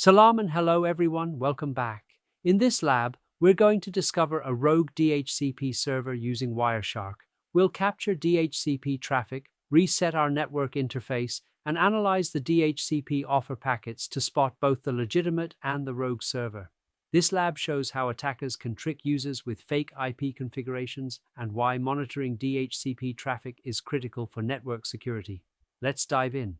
Salam and hello everyone, welcome back. In this lab, we're going to discover a rogue DHCP server using Wireshark. We'll capture DHCP traffic, reset our network interface, and analyze the DHCP offer packets to spot both the legitimate and the rogue server. This lab shows how attackers can trick users with fake IP configurations and why monitoring DHCP traffic is critical for network security. Let's dive in.